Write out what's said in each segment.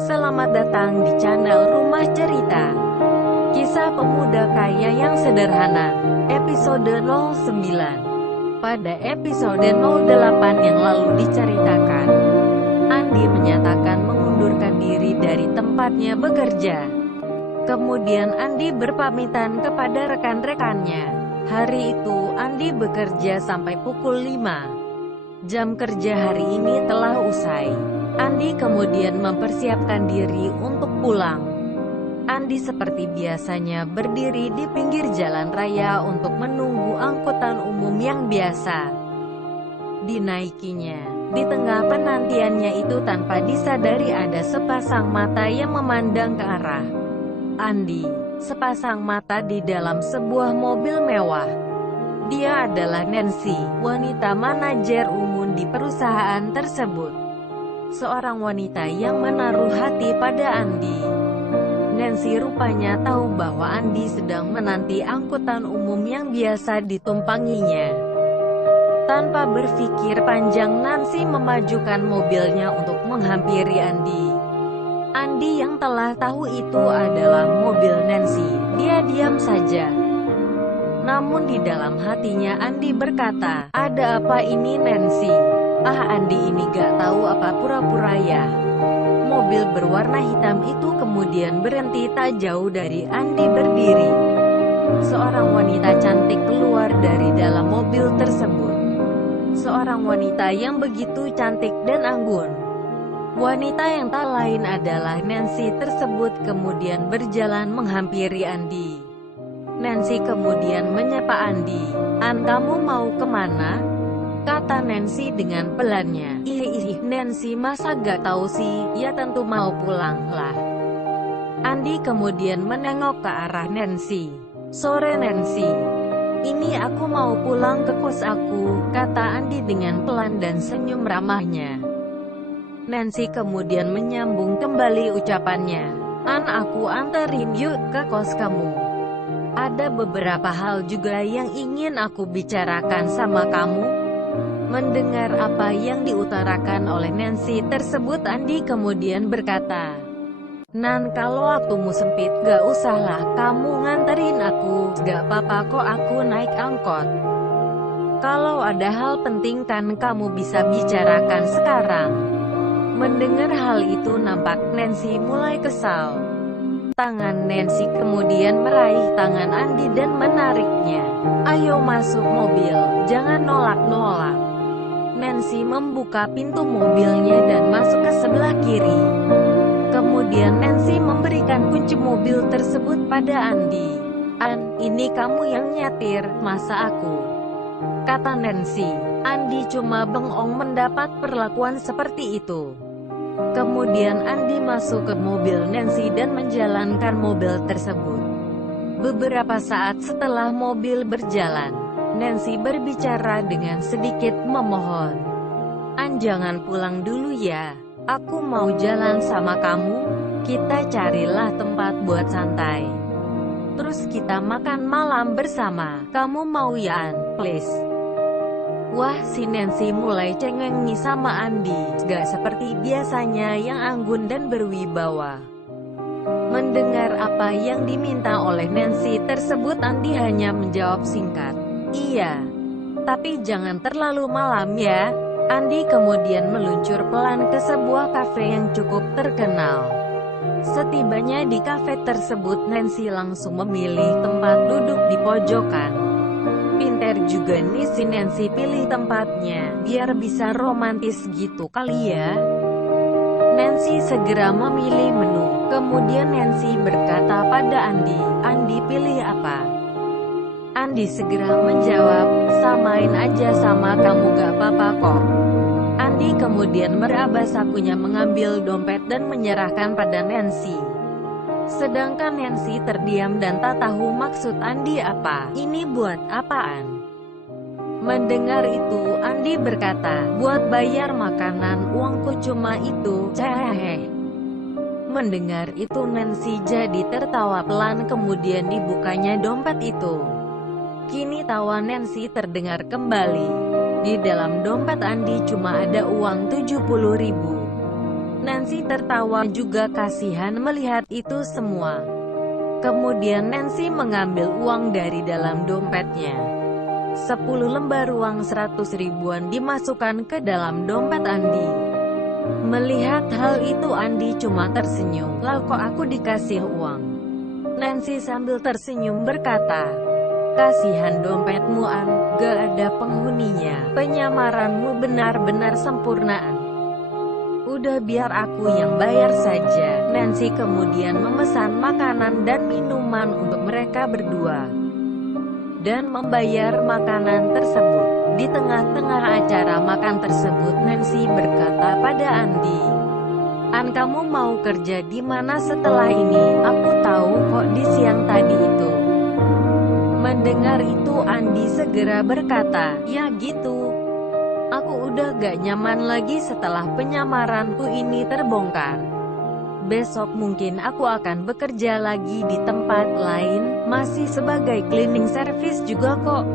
Selamat datang di channel Rumah Cerita. Kisah pemuda kaya yang sederhana, episode 09. Pada episode 08 yang lalu diceritakan, Andi menyatakan mengundurkan diri dari tempatnya bekerja. Kemudian Andi berpamitan kepada rekan-rekannya. Hari itu Andi bekerja sampai pukul 5. Jam kerja hari ini telah usai. Andi kemudian mempersiapkan diri untuk pulang. Andi seperti biasanya berdiri di pinggir jalan raya untuk menunggu angkutan umum yang biasa dinaikinya. Di tengah penantiannya itu tanpa disadari ada sepasang mata yang memandang ke arah Andi. Sepasang mata di dalam sebuah mobil mewah. Dia adalah Nancy, wanita manajer umum di perusahaan tersebut. Seorang wanita yang menaruh hati pada Andi. Nancy rupanya tahu bahwa Andi sedang menanti angkutan umum yang biasa ditumpanginya. Tanpa berpikir panjang, Nancy memajukan mobilnya untuk menghampiri Andi. Andi yang telah tahu itu adalah mobil Nancy, dia diam saja. Namun di dalam hatinya Andi berkata, "Ada apa ini Nancy?" Andi ini gak tahu apa pura-pura ya. Mobil berwarna hitam itu kemudian berhenti tak jauh dari Andi berdiri. Seorang wanita cantik keluar dari dalam mobil tersebut. Seorang wanita yang begitu cantik dan anggun. Wanita yang tak lain adalah Nancy tersebut kemudian berjalan menghampiri Andi. Nancy kemudian menyapa Andi. "Kamu mau kemana?" kata Nancy dengan pelannya. Ih, Nancy masa gak tahu sih, ya tentu mau pulang lah. Andi kemudian menengok ke arah Nancy. "Sore Nancy, ini aku mau pulang ke kos aku," kata Andi dengan pelan dan senyum ramahnya. Nancy kemudian menyambung kembali ucapannya. Aku anterin yuk ke kos kamu. Ada beberapa hal juga yang ingin aku bicarakan sama kamu." Mendengar apa yang diutarakan oleh Nancy tersebut, Andi kemudian berkata, "Nan, kalau waktumu sempit gak usahlah kamu nganterin aku, gak apa-apa kok aku naik angkot. Kalau ada hal penting kan kamu bisa bicarakan sekarang." Mendengar hal itu nampak Nancy mulai kesal. Tangan Nancy kemudian meraih tangan Andi dan menariknya. "Ayo masuk mobil, jangan nolak-nolak." Nancy membuka pintu mobilnya dan masuk ke sebelah kiri. Kemudian Nancy memberikan kunci mobil tersebut pada Andi. Ini kamu yang nyetir, masa aku?" kata Nancy. Andi cuma bengong mendapat perlakuan seperti itu. Kemudian Andi masuk ke mobil Nancy dan menjalankan mobil tersebut. Beberapa saat setelah mobil berjalan, Nancy berbicara dengan sedikit memohon. Jangan pulang dulu ya, aku mau jalan sama kamu, kita carilah tempat buat santai. Terus kita makan malam bersama, kamu mau ya please?" Wah, si Nancy mulai cengengi sama Andi, gak seperti biasanya yang anggun dan berwibawa. Mendengar apa yang diminta oleh Nancy tersebut, Andi hanya menjawab singkat, "Iya, tapi jangan terlalu malam ya." Andi kemudian meluncur pelan ke sebuah kafe yang cukup terkenal. Setibanya di kafe tersebut, Nancy langsung memilih tempat duduk di pojokan. Pinter juga nih si Nancy pilih tempatnya, biar bisa romantis gitu kali ya. Nancy segera memilih menu. Kemudian Nancy berkata pada Andi, "Andi pilih apa?" Andi segera menjawab, "Samain aja sama kamu gak apa-apa kok." Andi kemudian meraba sakunya, mengambil dompet dan menyerahkan pada Nancy. Sedangkan Nancy terdiam dan tak tahu maksud Andi apa. "Ini buat apaan?" Mendengar itu, Andi berkata, "Buat bayar makanan, uangku cuma itu, ceh." Mendengar itu Nancy jadi tertawa pelan, kemudian dibukanya dompet itu. Kini tawa Nancy terdengar kembali. Di dalam dompet Andi cuma ada uang 70.000. Nancy tertawa juga kasihan melihat itu semua. Kemudian Nancy mengambil uang dari dalam dompetnya. 10 lembar uang 100 ribuan dimasukkan ke dalam dompet Andi. Melihat hal itu Andi cuma tersenyum. "Lah kok aku dikasih uang?" Nancy sambil tersenyum berkata, "Kasihan dompetmu An, gak ada penghuninya. Penyamaranmu benar-benar sempurna An. Udah biar aku yang bayar saja." Nancy kemudian memesan makanan dan minuman untuk mereka berdua, dan membayar makanan tersebut. Di tengah-tengah acara makan tersebut Nancy berkata pada Andi, "An, kamu mau kerja di mana setelah ini? Aku tahu kok di siang tadi itu." Mendengar itu Andi segera berkata, "Ya gitu. Aku udah gak nyaman lagi setelah penyamaranku ini terbongkar. Besok mungkin aku akan bekerja lagi di tempat lain, masih sebagai cleaning service juga kok.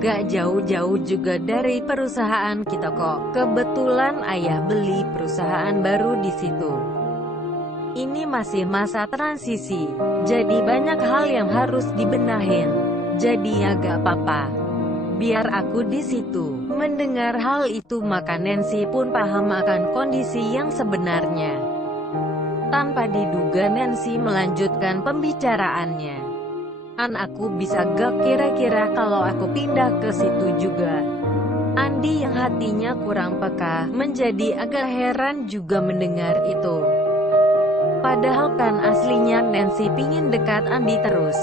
Gak jauh-jauh juga dari perusahaan kita kok. Kebetulan ayah beli perusahaan baru di situ. Ini masih masa transisi, jadi banyak hal yang harus dibenahin. Jadi ya gak apa-apa. Biar aku di situ." Mendengar hal itu maka Nancy pun paham akan kondisi yang sebenarnya. Tanpa diduga Nancy melanjutkan pembicaraannya. "An, aku bisa gak kira-kira kalau aku pindah ke situ juga?" Andi yang hatinya kurang peka, menjadi agak heran juga mendengar itu. Padahal kan aslinya Nancy pingin dekat Andi terus.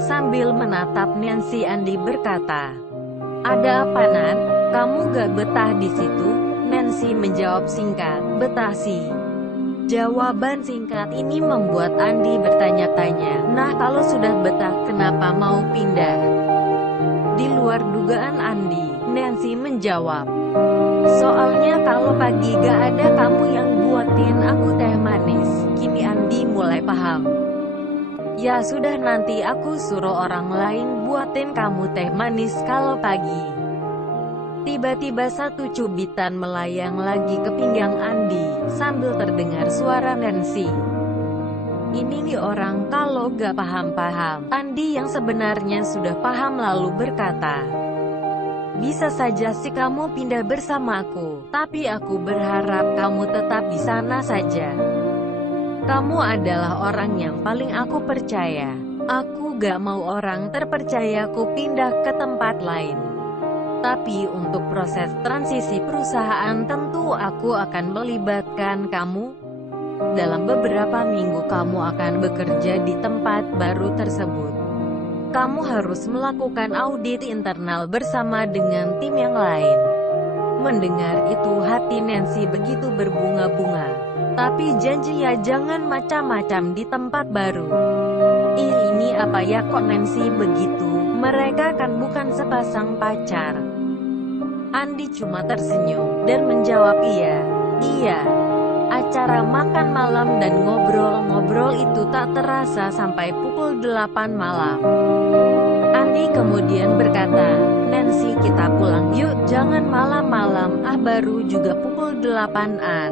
Sambil menatap Nancy Andi berkata, "Ada apa Nan? Kamu gak betah di situ?" Nancy menjawab singkat, "Betah sih." Jawaban singkat ini membuat Andi bertanya-tanya, "Nah kalau sudah betah kenapa mau pindah?" Di luar dugaan Andi, Nancy menjawab, "Soalnya kalau pagi gak ada kamu yang buatin aku teh manis." Kini Andi mulai paham. "Ya sudah, nanti aku suruh orang lain buatin kamu teh manis kalau pagi." Tiba-tiba satu cubitan melayang lagi ke pinggang Andi, sambil terdengar suara Nancy. "Ini nih orang kalau gak paham-paham." Andi yang sebenarnya sudah paham lalu berkata, "Bisa saja sih kamu pindah bersama aku, tapi aku berharap kamu tetap di sana saja. Kamu adalah orang yang paling aku percaya. Aku gak mau orang terpercayaku pindah ke tempat lain. Tapi untuk proses transisi perusahaan tentu aku akan melibatkan kamu. Dalam beberapa minggu kamu akan bekerja di tempat baru tersebut. Kamu harus melakukan audit internal bersama dengan tim yang lain." Mendengar itu hati Nancy begitu berbunga-bunga. "Tapi janji ya jangan macam-macam di tempat baru." Ini apa ya kok Nancy begitu? Mereka kan bukan sepasang pacar." Andi cuma tersenyum, dan menjawab, Iya. Acara makan malam dan ngobrol-ngobrol itu tak terasa sampai pukul 8 malam. Andi kemudian berkata, "Nancy kita pulang yuk, jangan malam-malam, baru juga pukul 8-an.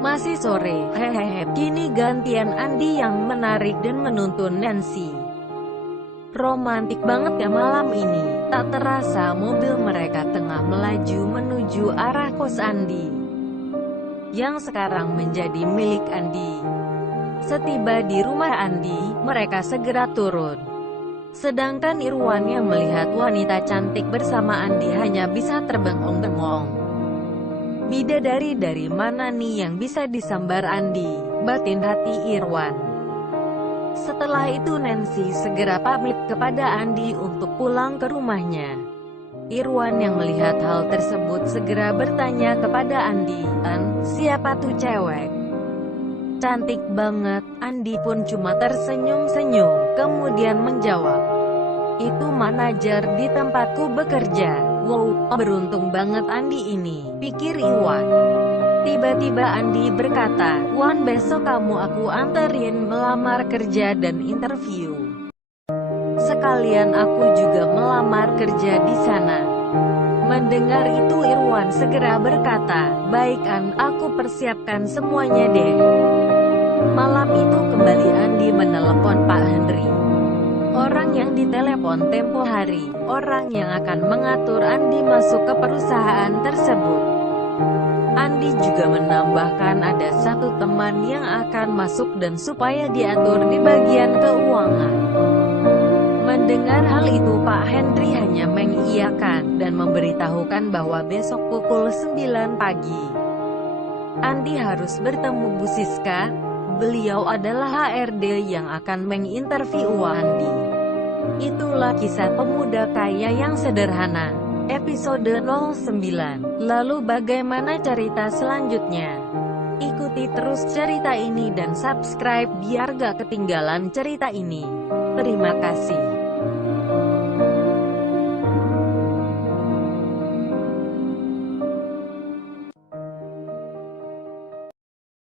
Masih sore, hehehe." Kini gantian Andi yang menarik dan menuntun Nancy. Romantik banget ya malam ini. Tak terasa mobil mereka tengah melaju menuju arah kos Andi, yang sekarang menjadi milik Andi. Setiba di rumah Andi, mereka segera turun. Sedangkan Irwan yang melihat wanita cantik bersama Andi hanya bisa terbengong-bengong. Bidadari dari mana nih yang bisa disambar Andi? Batin hati Irwan. Setelah itu Nancy segera pamit kepada Andi untuk pulang ke rumahnya. Irwan yang melihat hal tersebut segera bertanya kepada Andi, "An, siapa tuh cewek? Cantik banget." Andi pun cuma tersenyum-senyum, kemudian menjawab, "Itu manajer di tempatku bekerja." "Wow, beruntung banget Andi ini," pikir Irwan. Tiba-tiba Andi berkata, "Wan, besok kamu aku anterin melamar kerja dan interview. Sekalian aku juga melamar kerja di sana." Mendengar itu Irwan segera berkata, "Baik An, aku persiapkan semuanya deh." Malam itu kembali Andi menelepon Pak Henry. Orang yang ditelepon tempo hari, orang yang akan mengatur Andi masuk ke perusahaan tersebut. Andi juga menambahkan ada satu teman yang akan masuk dan supaya diatur di bagian keuangan. Mendengar hal itu Pak Henry hanya mengiyakan, dan memberitahukan bahwa besok pukul 9 pagi, Andi harus bertemu Bu Siska. Beliau adalah HRD yang akan menginterview Andi. Itulah kisah pemuda kaya yang sederhana. Episode 09. Lalu bagaimana cerita selanjutnya? Ikuti terus cerita ini dan subscribe biar gak ketinggalan cerita ini. Terima kasih.